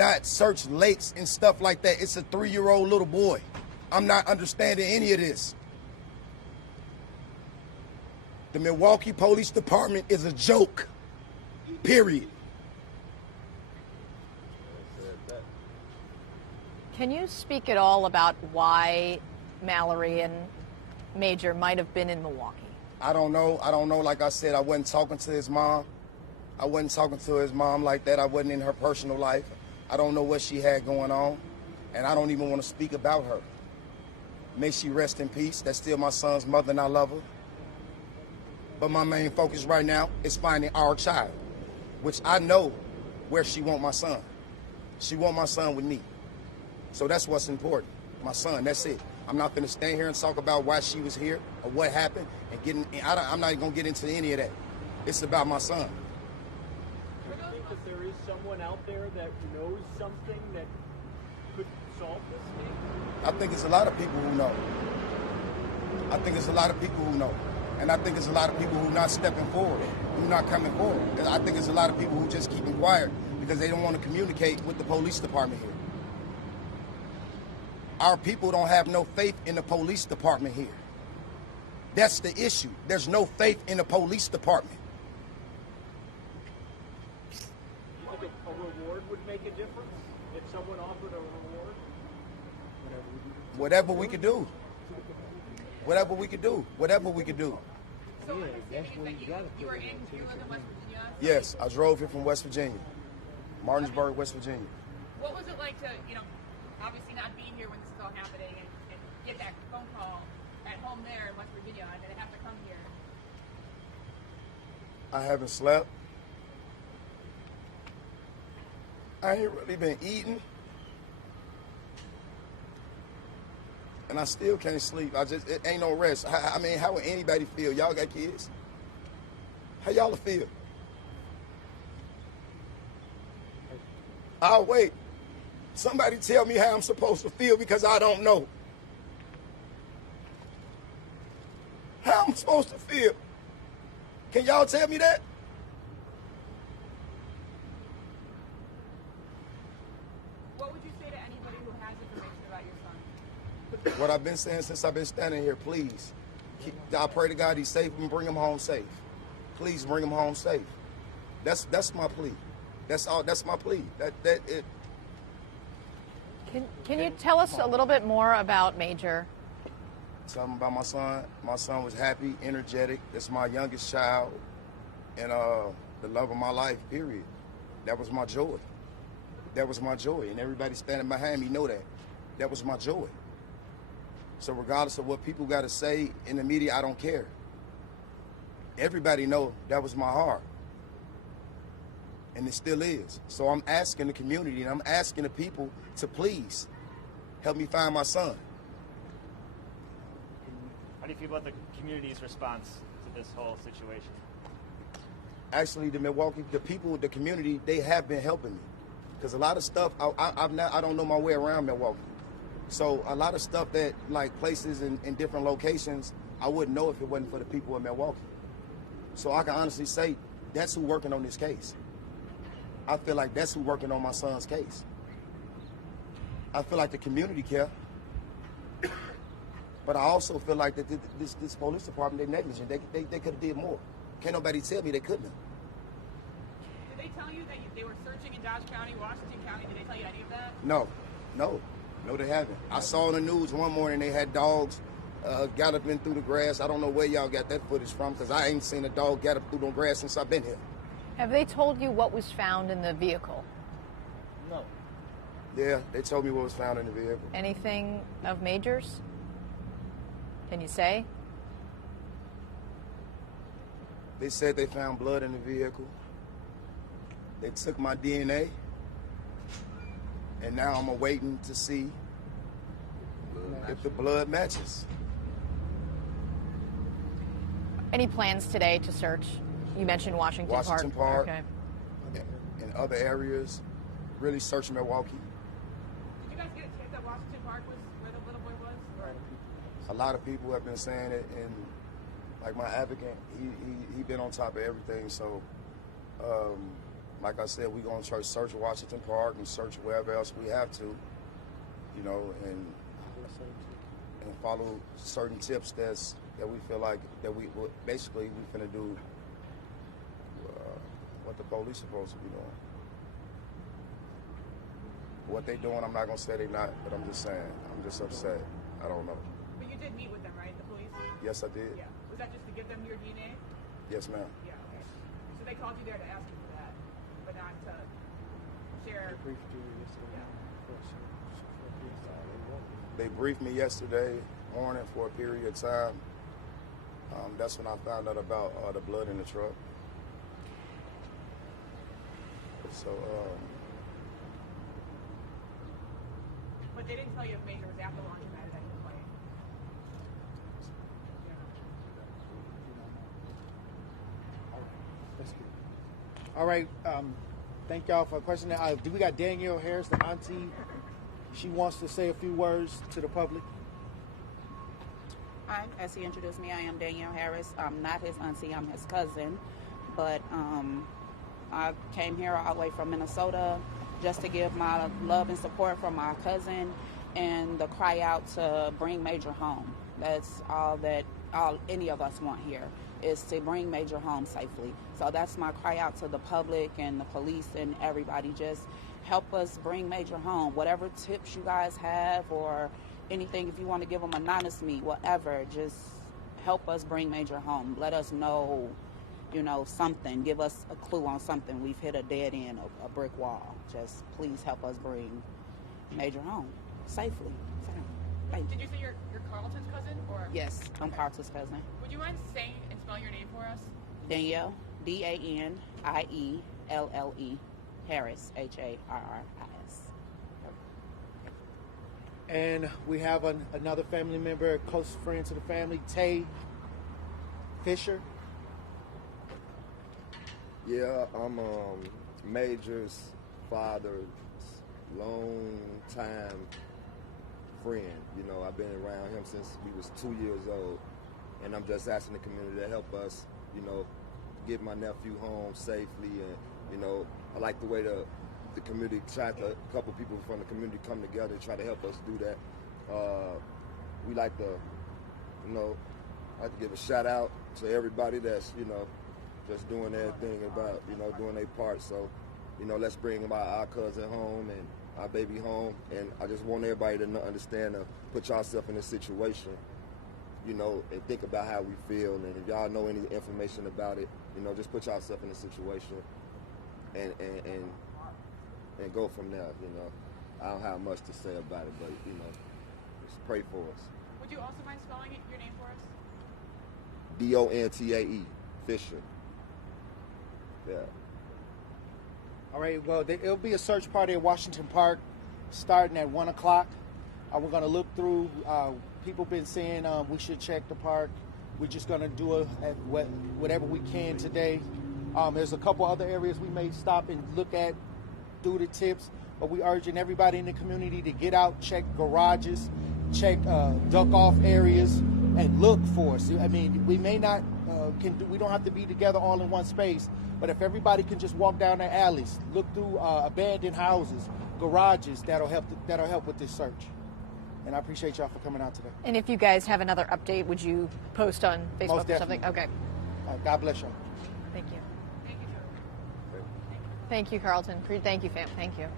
not search lakes and stuff like that. It's a 3-year-old little boy. I'm not understanding any of this. The Milwaukee Police Department is a joke, period. Can you speak at all about why Mallory and Major might have been in Milwaukee? I don't know. Like I said, I wasn't talking to his mom. I wasn't talking to his mom like that. I wasn't in her personal life. I don't know what she had going on, and I don't even want to speak about her. May she rest in peace. That's still my son's mother, and I love her. But my main focus right now is finding our child, which I know where she want my son. She want my son with me. So that's what's important. My son, that's it. I'm not going to stand here and talk about why she was here or what happened. I'm not even going to get into any of that. It's about my son. Do you think that there is someone out there that knows something that could solve this thing? I think it's a lot of people who know. I think it's a lot of people who know. And I think it's a lot of people who not stepping forward, who not coming forward. And I think it's a lot of people who just keeping quiet because they don't want to communicate with the police department here. Our people don't have no faith in the police department here. That's the issue. There's no faith in the police department. You think a reward would make a difference if someone offered a reward? Whatever we could do. Whatever we could do. Whatever we could do. So my understanding is that you live in West Virginia? Yes, I drove here from West Virginia. Martinsburg, West Virginia. What was it like to, obviously not being here when this is all happening and get that phone call at home there in West Virginia and then have to come here? I haven't slept. I ain't really been eating. And I still can't sleep. It ain't no rest. I mean, how would anybody feel? Y'all got kids? How y'all feel? I'll wait. Somebody tell me how I'm supposed to feel because I don't know. How I'm supposed to feel? Can y'all tell me that? What would you say to anybody who has information about your son? What I've been saying since I've been standing here, please. I pray to God he's safe and bring him home safe. Please bring him home safe. That's my plea. That's all. That's my plea. Can you tell us a little bit more about Major? Something about my son. My son was happy, energetic. That's my youngest child, and the love of my life. Period. That was my joy. That was my joy, and everybody standing behind me know that. That was my joy. So regardless of what people got to say in the media, I don't care. Everybody know that was my heart. And it still is. So I'm asking the community and I'm asking the people to please help me find my son. How do you feel about the community's response to this whole situation? Actually, the people, the community, they have been helping me. Because a lot of stuff, I don't know my way around Milwaukee. So a lot of stuff that, like places in different locations, I wouldn't know if it wasn't for the people in Milwaukee. So I can honestly say that's who working on this case. I feel like that's who working on my son's case. I feel like the community care. But I also feel like that this police department, they're negligent. They could have did more. Can't nobody tell me they couldn't have. Did they tell you that they were searching in Dodge County, Washington County? Did they tell you any of that? No, they haven't. I saw on the news one morning they had dogs galloping through the grass. I don't know where y'all got that footage from because I ain't seen a dog gallop through the grass since I've been here. Have they told you what was found in the vehicle? No. Yeah, they told me what was found in the vehicle. Anything of Major's? Can you say? They said they found blood in the vehicle. They took my DNA. And now I'm awaiting to see if the blood matches. Any plans today to search? You mentioned Washington Park. Washington Park. Okay. In other areas, really search Milwaukee. Did you guys get a tip that Washington Park was where the little boy was? Or? A lot of people have been saying it, and like my advocate, he been on top of everything. So like I said, we're going to search Washington Park and search wherever else we have to, you know, and follow certain tips that we feel like that we basically we finna do what the police supposed to be doing. What they doing, I'm not gonna say they not, but I'm just saying, I'm just upset. I don't know. But you did meet with them, right? The police? Yes, I did. Yeah. Was that just to give them your DNA? Yes, ma'am. Yeah. Okay. So they called you there to ask you for that, but not to share. They briefed me yesterday morning for a period of time. That's when I found out about the blood in the truck. So, But they didn't tell you if Major was at the laundromat at any point. That's good. All right. Thank y'all for the question. Do we got Danielle Harris, the auntie? She wants to say a few words to the public. Hi, as he introduced me, I am Danielle Harris. I'm not his auntie, I'm his cousin. But I came here all the way from Minnesota just to give my love and support for my cousin and the cry out to bring Major home. That's all any of us want here, is to bring Major home safely. So that's my cry out to the public and the police and everybody. Just help us bring Major home. Whatever tips you guys have or anything, if you want to give them anonymous, whatever, just help us bring Major home. Let us know, you know, something. Give us a clue on something. We've hit a dead end, a brick wall. Just please help us bring Major home safely. So, thank you. Did you say you're Carlton's cousin, or? Yes, I'm Carter's cousin. Would you mind saying and spelling your name for us? Danielle, Danielle Harris, Harris. And we have another family member, a close friend to the family, Tay Fisher. Yeah, I'm Major's father's long time friend. You know, I've been around him since we was 2 years old, and I'm just asking the community to help us, you know, get my nephew home safely. And you know, I like the way the community tried to, a couple people from the community come together and try to help us do that. We like to, you know, like to give a shout out to everybody that's, you know, just doing their thing about, you know, doing their part. So, you know, let's bring our cousin home and our baby home. And I just want everybody to understand, put yourself in this situation, you know, and think about how we feel. And if y'all know any information about it, you know, just put yourself in the situation and go from there. You know, I don't have much to say about it, but you know, just pray for us. Would you also mind spelling your name for us? Dontae Fisher. Yeah. All right, well, it'll be a search party at Washington Park starting at 1 o'clock. We're going to look through, people been saying we should check the park. We're just going to do whatever we can today. There's a couple other areas we may stop and look at, do the tips, but we urging everybody in the community to get out, check garages, check duck off areas, and look for us. I mean, we may not, we don't have to be together all in one space, but if everybody can just walk down their alleys, look through abandoned houses, garages, that'll help with this search. And I appreciate y'all for coming out today. And if you guys have another update, would you post on Facebook Most or something? definitely. Okay. God bless y'all. Thank you. Thank you, sir. Thank you, Carlton. Thank you, fam. Thank you.